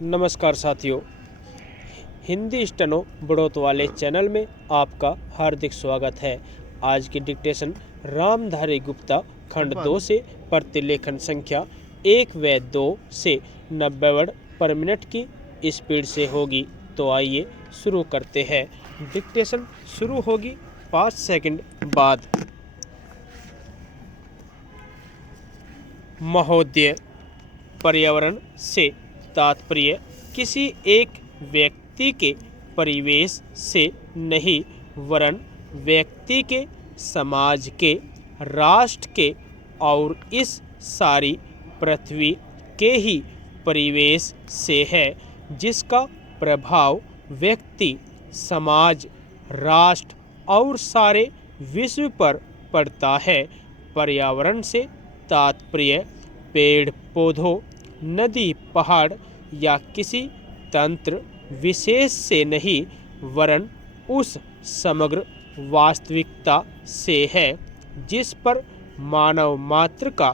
नमस्कार साथियों, हिंदी स्टेनो बढ़ोत वाले चैनल में आपका हार्दिक स्वागत है। आज की डिक्टेशन रामधारी गुप्ता खंड 2 से प्रतिलेखन संख्या 1 व 2 से 90 वर्ड पर मिनट की स्पीड से होगी। तो आइए शुरू करते हैं। डिक्टेशन शुरू होगी 5 सेकंड बाद। महोदय, पर्यावरण से तात्पर्य किसी एक व्यक्ति के परिवेश से नहीं वरन व्यक्ति के, समाज के, राष्ट्र के और इस सारी पृथ्वी के ही परिवेश से है, जिसका प्रभाव व्यक्ति, समाज, राष्ट्र और सारे विश्व पर पड़ता है। पर्यावरण से तात्पर्य पेड़ पौधों, नदी पहाड़ या किसी तंत्र विशेष से नहीं वरन उस समग्र वास्तविकता से है जिस पर मानव मात्र का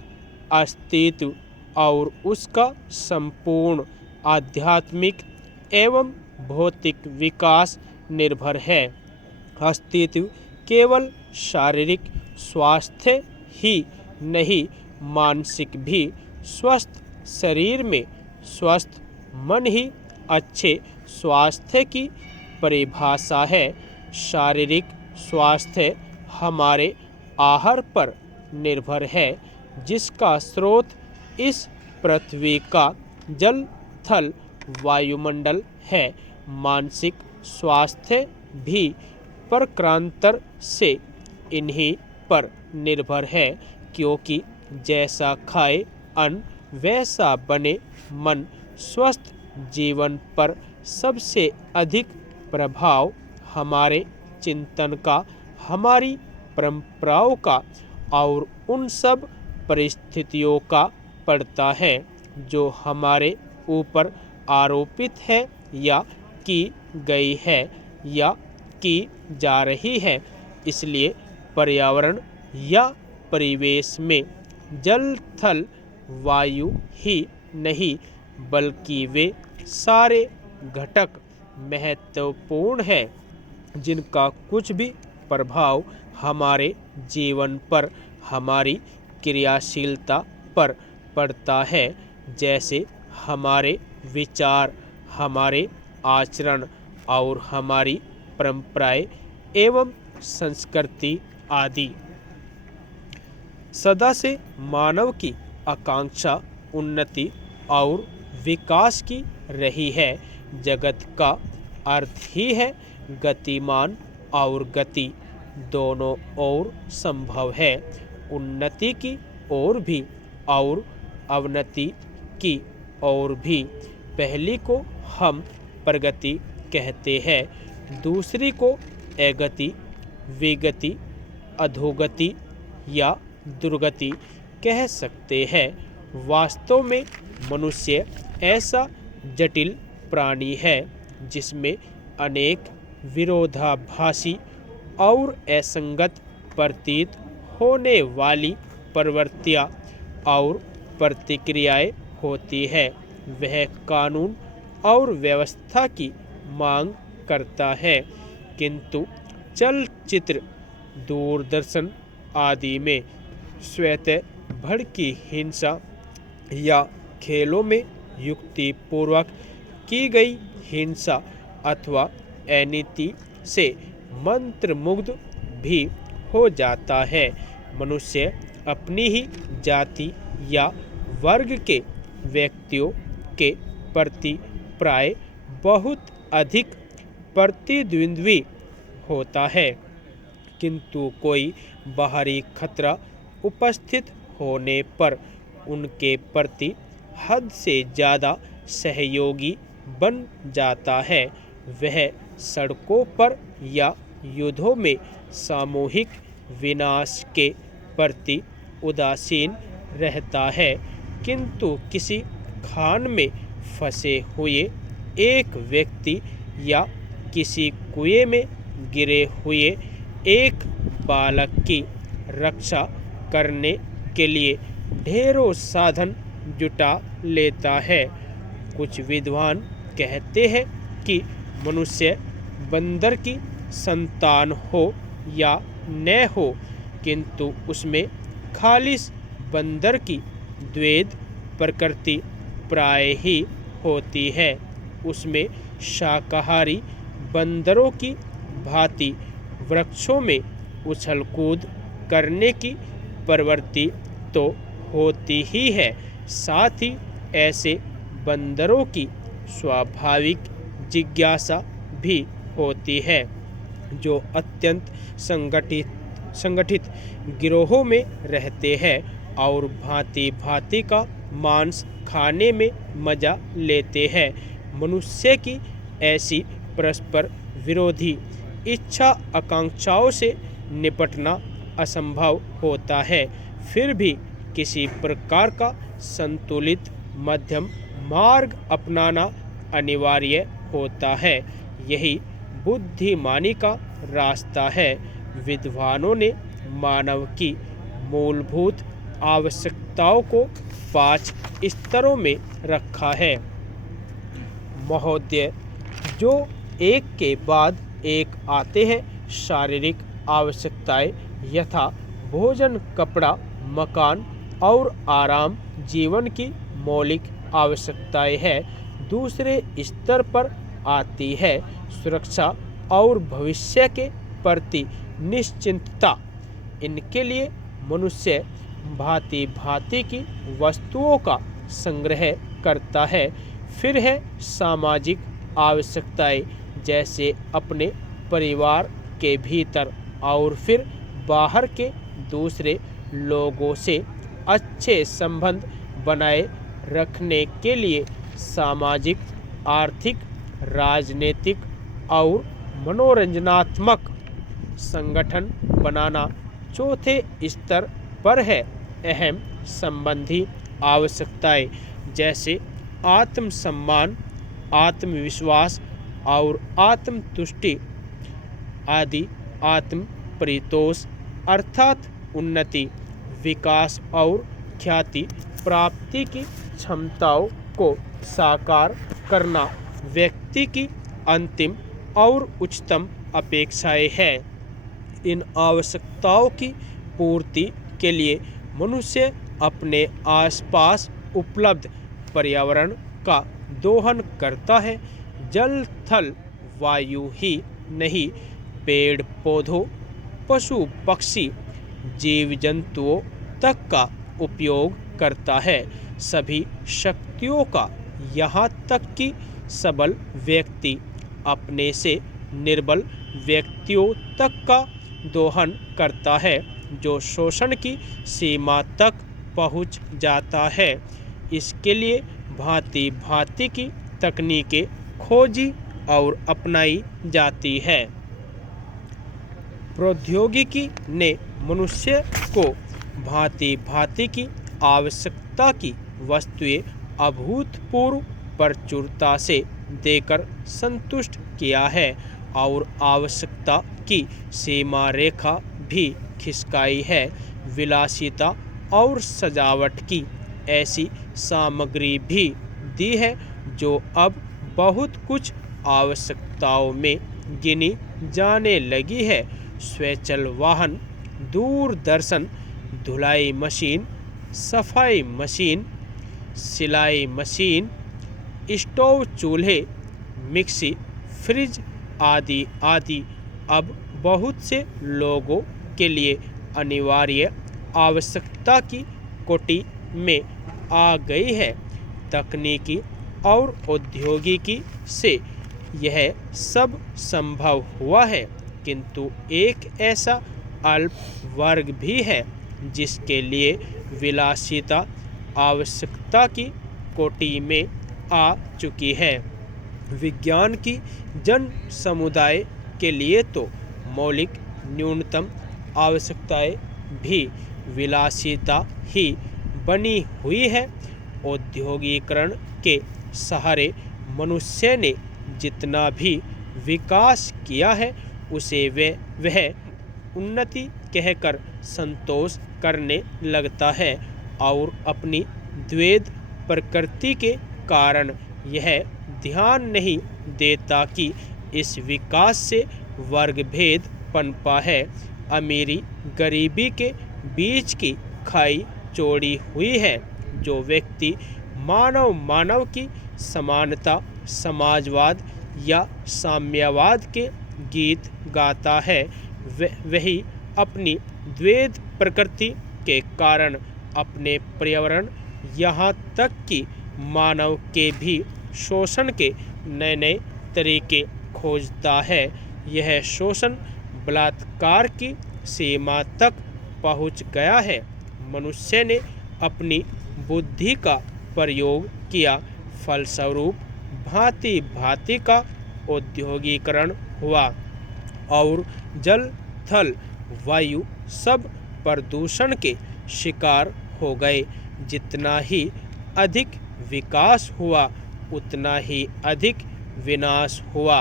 अस्तित्व और उसका संपूर्ण आध्यात्मिक एवं भौतिक विकास निर्भर है। अस्तित्व केवल शारीरिक स्वास्थ्य ही नहीं, मानसिक भी। स्वस्थ शरीर में स्वस्थ मन ही अच्छे स्वास्थ्य की परिभाषा है। शारीरिक स्वास्थ्य हमारे आहार पर निर्भर है, जिसका स्रोत इस पृथ्वी का जल, थल, वायुमंडल है। मानसिक स्वास्थ्य भी प्रकारांतर से इन्हीं पर निर्भर है, क्योंकि जैसा खाए अन्न वैसा बने मन। स्वस्थ जीवन पर सबसे अधिक प्रभाव हमारे चिंतन का, हमारी परंपराओं का और उन सब परिस्थितियों का पड़ता है जो हमारे ऊपर आरोपित है या की गई है या की जा रही है। इसलिए पर्यावरण या परिवेश में जल, थल, वायु ही नहीं बल्कि वे सारे घटक महत्वपूर्ण हैं जिनका कुछ भी प्रभाव हमारे जीवन पर, हमारी क्रियाशीलता पर पड़ता है, जैसे हमारे विचार, हमारे आचरण और हमारी परंपराएं एवं संस्कृति आदि। सदा से मानव की आकांक्षा उन्नति और विकास की रही है। जगत का अर्थ ही है गतिमान और गति दोनों ओर संभव है। उन्नति की ओर भी और अवनति की ओर भी। पहली को हम प्रगति कहते हैं, दूसरी को अगति, विगति, अधोगति या दुर्गति कह सकते हैं। वास्तव में मनुष्य ऐसा जटिल प्राणी है जिसमें अनेक विरोधाभासी और असंगत प्रतीत होने वाली प्रवृत्तियां और प्रतिक्रियाएं होती है। वह कानून और व्यवस्था की मांग करता है, किंतु चलचित्र, दूरदर्शन आदि में स्वतः भड़की हिंसा या खेलों में युक्तिपूर्वक की गई हिंसा अथवा अनीति से मंत्रमुग्ध भी हो जाता है। मनुष्य अपनी ही जाति या वर्ग के व्यक्तियों के प्रति प्राय बहुत अधिक प्रतिद्वंद्वी होता है, किंतु कोई बाहरी खतरा उपस्थित होने पर उनके प्रति हद से ज़्यादा सहयोगी बन जाता है। वह सड़कों पर या युद्धों में सामूहिक विनाश के प्रति उदासीन रहता है, किंतु किसी खान में फंसे हुए एक व्यक्ति या किसी कुएं में गिरे हुए एक बालक की रक्षा करने के लिए ढेरों साधन जुटा लेता है। कुछ विद्वान कहते हैं कि मनुष्य बंदर की संतान हो या न हो, किंतु उसमें खालिस बंदर की द्वैध प्रकृति प्राय ही होती है। उसमें शाकाहारी बंदरों की भांति वृक्षों में उछल कूद करने की प्रवृत्ति तो होती ही है, साथ ही ऐसे बंदरों की स्वाभाविक जिज्ञासा भी होती है, जो अत्यंत संगठित गिरोहों में रहते हैं और भांति भांति का मांस खाने में मजा लेते हैं। मनुष्य की ऐसी परस्पर विरोधी इच्छा आकांक्षाओं से निपटना असंभव होता है, फिर भी किसी प्रकार का संतुलित मध्यम मार्ग अपनाना अनिवार्य होता है। यही बुद्धिमानी का रास्ता है। विद्वानों ने मानव की मूलभूत आवश्यकताओं को 5 स्तरों में रखा है। महोदय, जो एक के बाद एक आते हैं। शारीरिक आवश्यकताएं यथा भोजन, कपड़ा, मकान और आराम जीवन की मौलिक आवश्यकताएं हैं। दूसरे स्तर पर आती है सुरक्षा और भविष्य के प्रति निश्चिंतता। इनके लिए मनुष्य भांति भांति की वस्तुओं का संग्रह करता है। फिर है सामाजिक आवश्यकताएं, जैसे अपने परिवार के भीतर और फिर बाहर के दूसरे लोगों से अच्छे संबंध बनाए रखने के लिए सामाजिक, आर्थिक, राजनीतिक और मनोरंजनात्मक संगठन बनाना। चौथे स्तर पर है अहम संबंधी आवश्यकताएं, जैसे आत्मसम्मान, आत्मविश्वास और आत्मतुष्टि आदि। आत्म परितोष अर्थात उन्नति, विकास और ख्याति प्राप्ति की क्षमताओं को साकार करना व्यक्ति की अंतिम और उच्चतम अपेक्षाएं हैं। इन आवश्यकताओं की पूर्ति के लिए मनुष्य अपने आसपास उपलब्ध पर्यावरण का दोहन करता है। जल, थल, वायु ही नहीं, पेड़ पौधों, पशु पक्षी, जीव जंतुओं तक का उपयोग करता है। सभी शक्तियों का, यहाँ तक कि सबल व्यक्ति अपने से निर्बल व्यक्तियों तक का दोहन करता है, जो शोषण की सीमा तक पहुँच जाता है। इसके लिए भांति भांति की तकनीकें खोजी और अपनाई जाती है। प्रौद्योगिकी ने मनुष्य को भांति भांति की आवश्यकता की वस्तुएं अभूतपूर्व प्रचुरता से देकर संतुष्ट किया है और आवश्यकता की सीमा रेखा भी खिसकाई है। विलासिता और सजावट की ऐसी सामग्री भी दी है, जो अब बहुत कुछ आवश्यकताओं में गिनी जाने लगी है। स्वचाल वाहन, दूरदर्शन, धुलाई मशीन, सफाई मशीन, सिलाई मशीन, स्टोव, चूल्हे, मिक्सी, फ्रिज आदि आदि अब बहुत से लोगों के लिए अनिवार्य आवश्यकता की कोटि में आ गई है। तकनीकी और औद्योगिकी से यह सब संभव हुआ है, किंतु एक ऐसा अल्प वर्ग भी है जिसके लिए विलासिता आवश्यकता की कोटि में आ चुकी है। विज्ञान की जन समुदाय के लिए तो मौलिक न्यूनतम आवश्यकताएं भी विलासिता ही बनी हुई है। औद्योगिकरण के सहारे मनुष्य ने जितना भी विकास किया है, उसे वह उन्नति कहकर संतोष करने लगता है और अपनी द्वैध प्रकृति के कारण यह ध्यान नहीं देता कि इस विकास से वर्ग भेद पनपा है। अमीरी गरीबी के बीच की खाई चौड़ी हुई है। जो व्यक्ति मानव की समानता, समाजवाद या साम्यवाद के गीत गाता है, वही अपनी द्वैध प्रकृति के कारण अपने पर्यावरण, यहाँ तक कि मानव के भी शोषण के नए नए तरीके खोजता है। यह शोषण बलात्कार की सीमा तक पहुँच गया है। मनुष्य ने अपनी बुद्धि का प्रयोग किया, फलस्वरूप भांति भांति का औद्योगिकरण हुआ और जल, थल, वायु सब प्रदूषण के शिकार हो गए। जितना ही अधिक विकास हुआ, उतना ही अधिक विनाश हुआ।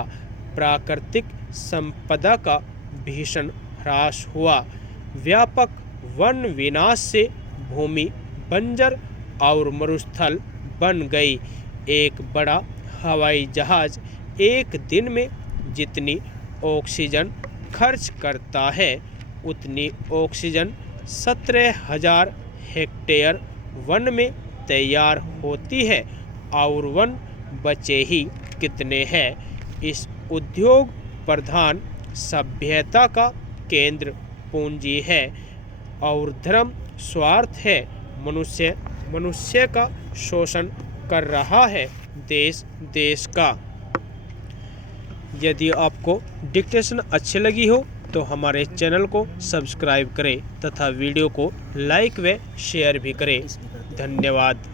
प्राकृतिक संपदा का भीषण ह्रास हुआ। व्यापक वन विनाश से भूमि बंजर और मरुस्थल बन गई। एक बड़ा हवाई जहाज एक दिन में जितनी ऑक्सीजन खर्च करता है, उतनी ऑक्सीजन 17,000 हेक्टेयर वन में तैयार होती है, और वन बचे ही कितने हैं। इस उद्योग प्रधान सभ्यता का केंद्र पूंजी है और धर्म स्वार्थ है। मनुष्य का शोषण कर रहा है देश देश का। यदि आपको डिक्टेशन अच्छी लगी हो तो हमारे चैनल को सब्सक्राइब करें तथा वीडियो को लाइक व शेयर भी करें। धन्यवाद।